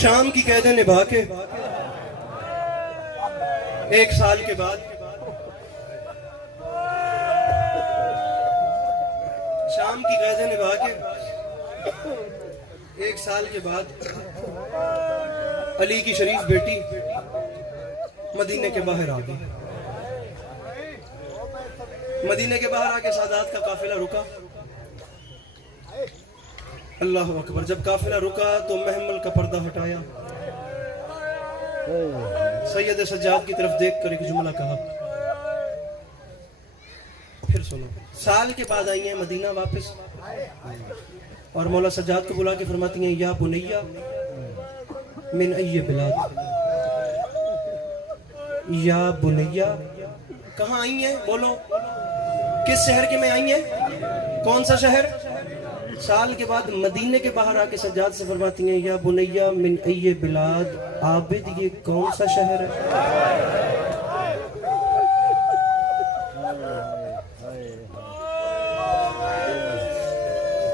شام کی قیدیں نبھا کے ایک سال کے بعد شام کی قیدیں نبھا کے ایک سال کے بعد علی کی شریف بیٹی مدینے کے باہر آ گئی. مدینے کے باہر آ کے سادات کا قافلہ رکا. اللہ اکبر. جب قافلہ رکا تو محمل کا پردہ ہٹایا, سید سجاد کی طرف دیکھ کر ایک جملہ کہا. پھر سنو. سال کے بعد آئی ہیں مدینہ واپس, اور مولا سجاد کو بلا کے فرماتی ہیں یا بنیہ من ای بلاد, یا بنیہ کہاں آئی ہیں بولو, کس شہر کے میں آئی ہیں, کون سا شہر؟ سال کے بعد مدینے کے باہر آ کے سجاد سے فرماتی ہیں یا بنیہ من ای بلاد, عابد یہ کون سا شہر ہے؟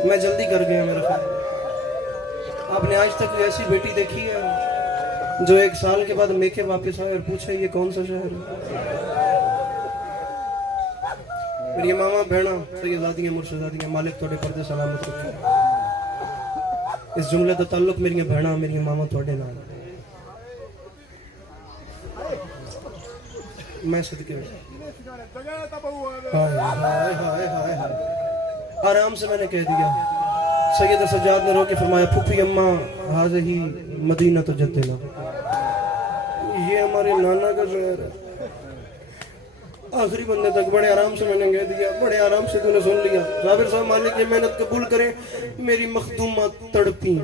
میں جلدی کر گیا میرا خیال. آپ نے آج تک ایسی بیٹی دیکھی ہے جو ایک سال کے بعد میکے واپس آئے اور پوچھے یہ کون سا شہر ہے؟ میری ماما بہنا سیداتیاں مرشداتیاں مالک توڑے پردے سلامت رکھے. اس جملے کا تعلق میری بہنا میری ماما توڑے نال. میں صدقے آرام سے میں نے کہہ دیا. سید سجاد نے رو کے فرمایا پھوپھی اماں حاضہی مدینہ تو جدنا, یہ ہمارے نانا کا شہر ہے. آخری بندے تک بڑے آرام سے میں نے کہہ دیا, بڑے آرام سے تو نے سن لیا. صابر صاحب مالک یہ محنت قبول کریں. میری مخدومہ تڑپی,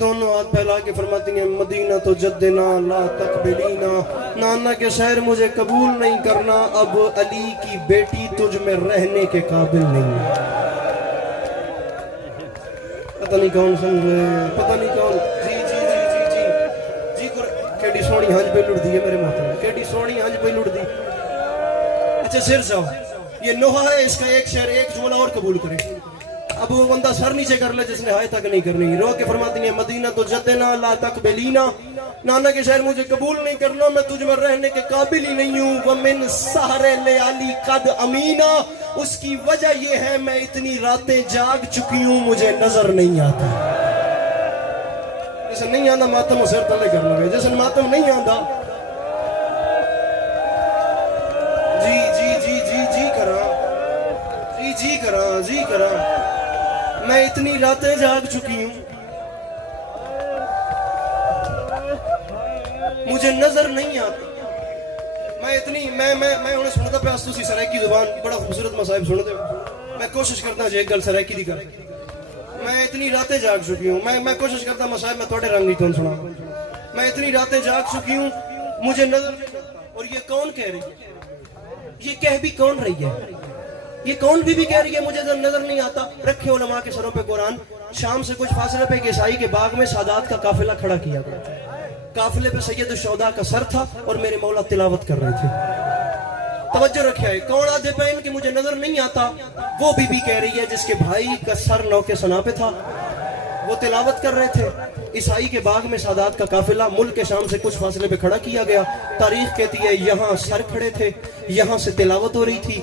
دونوں ہاتھ پھیلا کے فرماتی ہیں مدینہ تو جدنا لا تقبلینا, نانا کے شہر مجھے قبول نہیں کرنا, اب علی کی بیٹی تجھ میں رہنے کے قابل نہیں ہے. پتہ نہیں کون سمجھے, پتہ نہیں کون. جی جی جی جی جی جی کیڈی سونی ہنج پہ لڑ دی ہے میرے محترم, کیڈی سونی ہنج پہ لڑ دی. اچھا سر صاحب یہ نوحہ ہے, اس کا ایک شعر ایک جملہ اور قبول کرے. اب وہ بندہ سر نیچے کر لے جس نے ہائے تک نہیں کرنی. رو کے فرماتی ہیں مدینہ تو جدنا لا تقبلینا, نانا کے شہر مجھے قبول نہیں کرنا, میں تجھ میں رہنے کے قابل ہی نہیں ہوں. ومن سحر لیالی قد امینا, اس کی وجہ یہ ہے میں اتنی راتیں جاگ چکی ہوں مجھے نظر نہیں آتا. جیسے نہیں آتا ماتم و سر تلے کر لگے, جیسے ماتم نہیں آتا. جی جی جی جی جی کرا, جی جی کرا, جی کرا. میں اتنی راتیں جاگ چکی ہوں مجھے نظر نہیں آتی. میں اتنی میں انہیں سنتا پہ آستوسی سرائکی زبان بڑا خوبصورت مصائب سنتے ہوں. میں کوشش کرتا ہوں جو ایک گل سرائکی دی کر. میں اتنی راتیں جاگ چکی ہوں, میں کوشش کرتا ہوں مصائب میں تھوڑے رنگ نہیں کون سنا. میں اتنی راتیں جاگ چکی ہوں مجھے نظر نہیں آتا. اور یہ کون کہہ رہی ہے, یہ کہہ بھی کون رہی ہے, یہ کون بھی کہہ رہی ہے مجھے نظر نہیں آتا. رکھے علماء کے سروں پہ قرآن. شام سے کچھ فاصلے پہ ایک عیسائی کے باغ میں سادات کا قافلہ کھڑا کیا گیا. قافلے پہ سید الشہداء کا سر تھا اور میرے مولا تلاوت کر رہے تھے. توجہ رکھے ہے, کون آدھے پہن کہ مجھے نظر نہیں آتا, وہ بی کہہ رہی ہے جس کے بھائی کا سر نو کے سنا پہ تھا, وہ تلاوت کر رہے تھے. عیسائی کے باغ میں سادات کا قافلہ ملک کے شام سے کچھ فاصلے پہ کھڑا کیا گیا. تاریخ کہتی ہے یہاں سر کھڑے تھے, یہاں سے تلاوت ہو رہی تھی.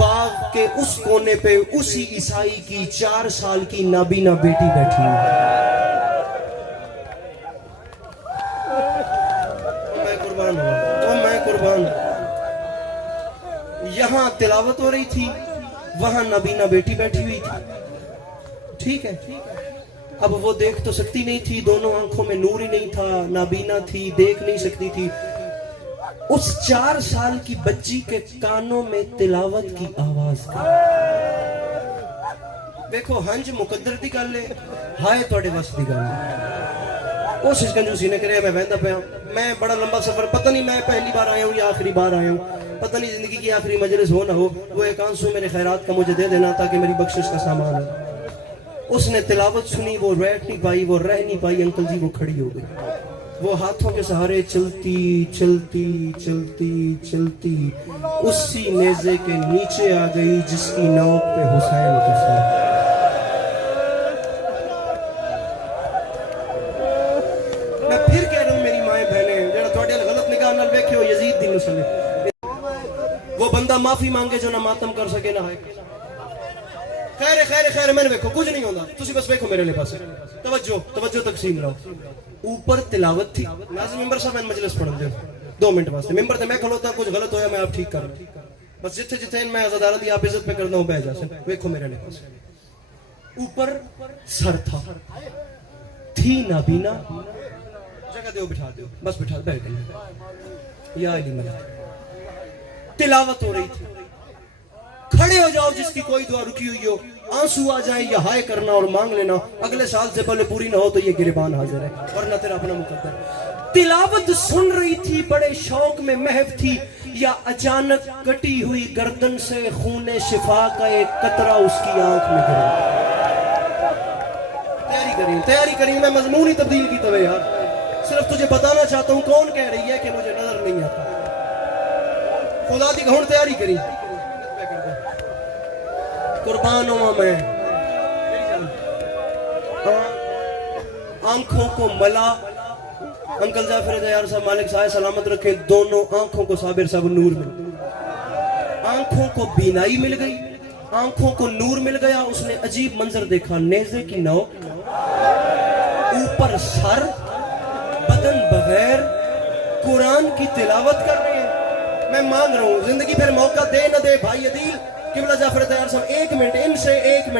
باغ کے اس کونے پہ اسی عیسائی کی 4 سال کی نابینا بیٹی بیٹھی ہوئی. میں قربان ہوں, میں قربان ہوں. یہاں تلاوت ہو رہی تھی, وہاں نابینا بیٹی بیٹھی ہوئی تھی. ٹھیک ہے, اب وہ دیکھ تو سکتی نہیں تھی, دونوں آنکھوں میں نور ہی نہیں تھا, نابینا تھی, دیکھ نہیں سکتی تھی. اس 4 سال کی بچی کے کانوں میں تلاوت کی آواز کا. دیکھو ہنج مقدر دی گل ہے, ہائے توڑے وس دی گل ہے. اس کنجوسی نے کرے, میں ویندا پیا. میں بڑا لمبا سفر, پتہ نہیں میں پہلی بار آیا ہوں یا آخری بار آیا ہوں, پتہ نہیں زندگی کی آخری مجلس ہو نہ ہو. وہ ایک آنسو میرے خیرات کا مجھے دے دینا تاکہ میری بخشش کا سامان ہے. اس نے تلاوت سنی, وہ بیٹھ نہیں پائی, وہ رہ نہیں پائی. انکل جی وہ کھڑی ہو گئی. وہ ہاتھوں کے سہارے چلتی چلتی چلتی چلتی اسی نیزے کے نیچے آ گئی جس کی نوک پہ حسین کا سر. علیہ وسلم. وہ بندہ معافی مانگے جو نہ ماتم کر سکے نہ ہے. خیر خیر خیر میں نے دیکھو کچھ نہیں ہوتا. تسی بس دیکھو میرے لیے پاس. توجہ تقسیم لاؤ. اوپر تلاوت تھی. ناظم ممبر صاحب میں مجلس پڑھن دے 2 منٹ واسطے. ممبر تے میں کھلوتا کچھ غلط ہویا میں آپ ٹھیک کر لوں. بس جتھے جتھے میں عزادارہ دی آپ عزت پہ کرنا ہوں بہ جا سن. دیکھو میرے لیے پاس. اوپر سر تھا تھی نابینا. جگہ دیو بٹھا دیو بس بٹھا بیٹھ گئے. یا علی ملک تلاوت ہو رہی تھی. کھڑے ہو جاؤ جس کی کوئی دعا رکی ہوئی ہو. آنسو آ جائیں یا ہائے کرنا اور مانگ لینا. اگلے سال سے پہلے پوری نہ ہو تو یہ گریبان حاضر ہے ورنہ تیرا اپنا مقدر. تلاوت سن رہی تھی بڑے شوق میں محو تھی. یا اچانک کٹی ہوئی گردن سے خون شفا کا ایک قطرہ اس کی آنکھ میں گرا. تیاری کریں میں مضمون ہی تبدیل کی طوے یار. صرف تجھے بتانا چاہتا ہوں کون کہہ رہی ہے کہ مجھے نظر نہیں آتا. خدا دی گھون تیاری کریں. قربان ہوں میں آنکھوں کو ملا. انکل جعفر دیار صاحب مالک صاحب سلامت رکھے. دونوں آنکھوں کو صابر صاحب نور مل. آنکھوں کو بینائی مل گئی. آنکھوں کو نور مل گیا. اس نے عجیب منظر دیکھا. نیزے کی نوک اوپر سر بدن بغیر قرآن کی تلاوت کر رہے ہیں. میں مانگ رہا ہوں زندگی پھر موقع دے نہ دے بھائی عدیل. قبلہ جعفر تیار صاحب 1 منٹ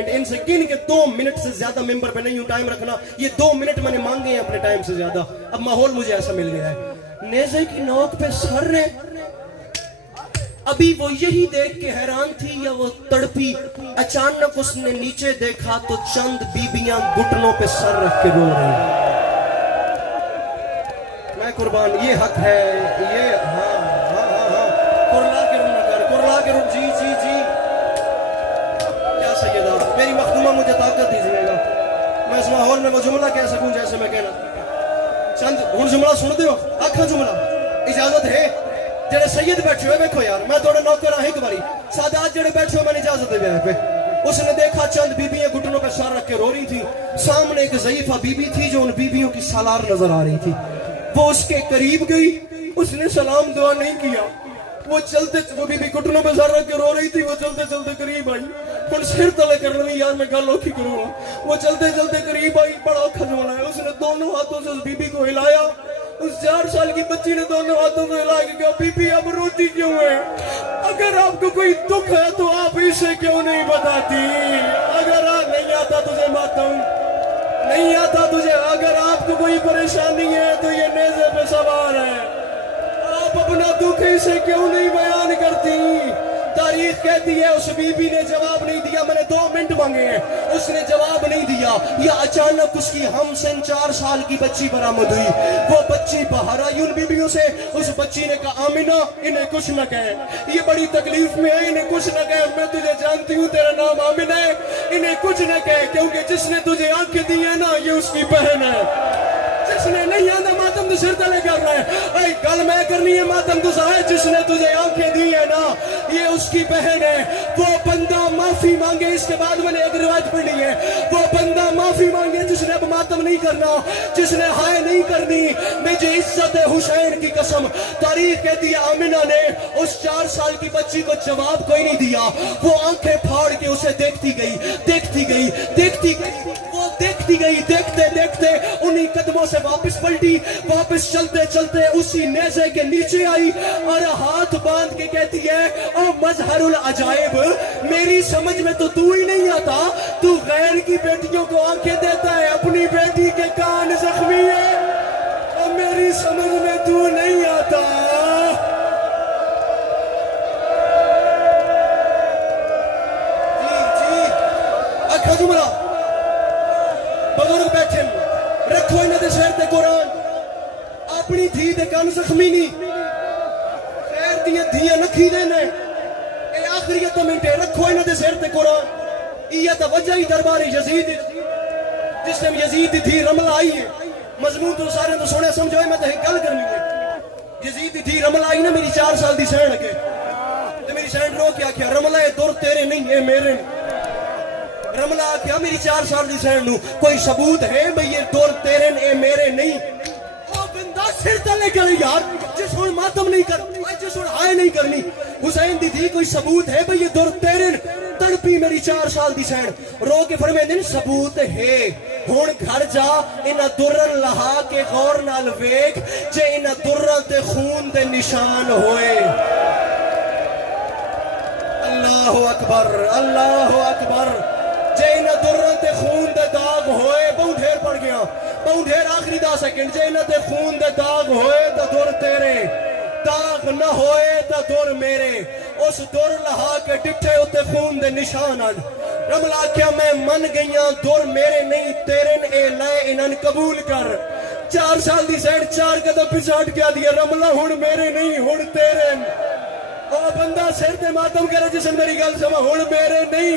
ان سے گن کے 2 منٹ سے زیادہ ممبر پہ نہیں ہوں. ٹائم رکھنا. یہ 2 منٹ میں نے مانگے ہیں اپنے ٹائم سے زیادہ. اب ماحول مجھے ایسا مل گیا ہے. نیزے کی نوک پہ سر ہے. ابھی وہ یہی دیکھ کے حیران تھی یا وہ تڑپی. اچانک اس نے نیچے دیکھا تو چند بیبیاں گھٹنوں پہ سر رکھ کے رو رہی. میں قربان یہ حق ہے. یہ ہاں کرلا کے رونا کر کرلا کے رو. جی کیا سیدہ میری مخدومہ مجھے طاقت دیجیے گا. میں اس ماحول میں وہ جملہ کہہ سکوں جیسے میں کہنا. چند ہوں جملہ سن دیو. آکھا جملہ اجازت ہے. جڑے سید بیٹھے ہوئے دیکھو یار میں تھوڑا نوکر ہوں. ایک باری سادات جڑے بیٹھے ہوئے میں نے اجازت دے پہ. اس نے دیکھا چند بیبیاں گھٹنوں پہ سر رکھ کے رو رہی تھی. سامنے ایک ضعیفہ بیوی تھی جو ان بیبیوں کی سالار نظر آ رہی تھی. وہ اس کے قریب گئی. اس نے سلام دعا نہیں کیا. وہ چلتے وہ بیبی گھٹنوں پہ سر رکھ کے رو رہی تھی. وہ چلتے چلتے قریب آئی. ہن سر تلے کر لیں یار میں گل اوکھی کروں گا. وہ چلتے چلتے قریب آئی. بڑا اوکھا جملہ ہے. اس نے دونوں ہاتھوں سے اس بیبی کو ہلایا. اس 4 سال کی بچی نے دونوں ہاتھوں کو ہلا کے کہا بی بی اب روتی کیوں ہے؟ اگر آپ کو کوئی دکھ ہے تو آپ اسے کیوں نہیں بتاتی؟ اگر نہیں آتا تجھے ماتم نہیں آتا تجھے. اگر آپ کو کوئی پریشانی ہے تو یہ نیزے پہ سوار ہے. آپ اپنا دکھ اسے کیوں نہیں بیان کرتی؟ تاریخ کہتی ہے اس بی بی نے جواب نہیں دیا. میں نے 2 منٹ مانگے ہیں. اس نے جواب نہیں دیا. یا اچانک اس کی ہم سن 4 سال کی بچی برآمد ہوئی. وہ بچی باہر آئی ان بیبیوں سے. اس بچی نے کہا آمینہ انہیں کچھ نہ کہے. یہ بڑی تکلیف میں ہے. انہیں کچھ نہ کہے. میں تجھے جانتی ہوں تیرا نام آمینہ ہے. انہیں کچھ نہ کہے کیونکہ جس نے تجھے آنکھیں دی ہیں نا یہ اس کی بہن ہے. جس نے نہیں آنا ماتم تو سر تلے کرنا ہے. اے گل میں کرنی ہے ماتم تو سائے. جس نے تجھے آنکھیں دی ہیں نا یہ اس کی بہن ہے. وہ بندہ معافی مانگے. اس کے بعد میں نے ایک روایت پڑھی ہے. وہ بندہ معافی مانگے جس نے اب ماتم نہیں کرنا. جس نے ہائے نہیں کرنی. مجھے عزت حسین کی قسم. تاریخ کہتی ہے آمینہ نے اس 4 سال کی بچی کو جواب کوئی نہیں دیا. وہ آنکھیں پھاڑ کے اسے دیکھتی گئی. وہ دیکھتی گئی. دیکھتے انہی قدموں سے واپس پلٹی. واپس چلتے چلتے اسی نیزے کے نیچے آئی اور ہاتھ باندھ کے کہتی ہے او مظہر العجائب میری سمجھ میں تو ہی نہیں آتا. تو غیر کی بیٹیوں کو آنکھیں دیتا ہے. اپنی بیٹی کے کان زخمی ہے. اور میری سمجھ میں تو نہیں آتا. جی اکھا جملہ بزرگ بیٹھے رکھو انہوں دے سر تے قرآن. اپنی دھی دے کان زخمی نہیں. خیر دیاں دھیاں نکھی دینے. اے آخریت منٹے رکھو انہوں دے سر تے قرآن. یہ توجہ ہی دربار یزید جس نے یزید دی دھی رملہ آئی ہے. مضمون تو سارے تو سونے سمجھو. میں تو ایک گل کرنی ہے. یزید دی دھی رملہ آئی نا میری 4 سال دی سین کے. تو میری سین رو کیا کیا رملہ اے دور تیرے نہیں اے میرے. رملہ کیا میری 4 سال دی سین نو کوئی ثبوت ہے بھئی یہ دور تیرے اے میرے نہیں. او بندہ سر تلے کرے یار. جس ہوئی ماتم نہیں کر. جس سن ہائے نہیں کرنی حسین دی تھی کوئی ثبوت ہے بھئی یہ در تیرن تڑپی میری 4 سال دی سین رو کے فرمائے دن ثبوت ہے ہون گھر جا انہ درن لہا کے غور نال ویک جے انہ درن تے خون دے نشان ہوئے اللہ اکبر اللہ اکبر جے انہ درن تے خون دے داغ ہوئے بہت ڈھیر پڑ گیا بہت ڈھیر آخری 10 سیکنڈ جے انہ تے خون دے داغ ہوئے تا در تیرے داغ نہ ہوئے تا در میرے اس در لہا کے ڈٹھے ہوتے خون دے نشان آن رملا کیا میں من گئیاں در میرے نہیں تیرن اے لائے انہن قبول کر 4 سال دی سیڈ 4 قدم پچھاٹ کیا دیا رملا ہون میرے نہیں ہون تیرن او بندہ سر تے ماتم کرے جسن میری گل سما ہون میرے نہیں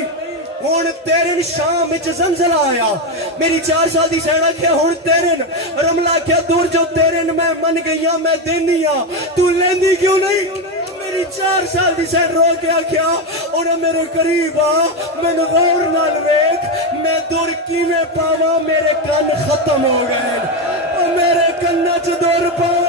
ہون تیرن شام اچ زلزلہ آیا میری 4 سال دی سیڑا کیا ہون تیرن رملا کیا دور جو تیرن میں من گئیاں میں دینیا تو لیندی کیوں نہیں میری 4 سال دی سیڑ رو کیا کیا انہیں میرے قریب آ میں غور نال ویک میں دور کی میں پاوا میرے کن ختم ہو گئے اور میرے کنہ چ دور پاوا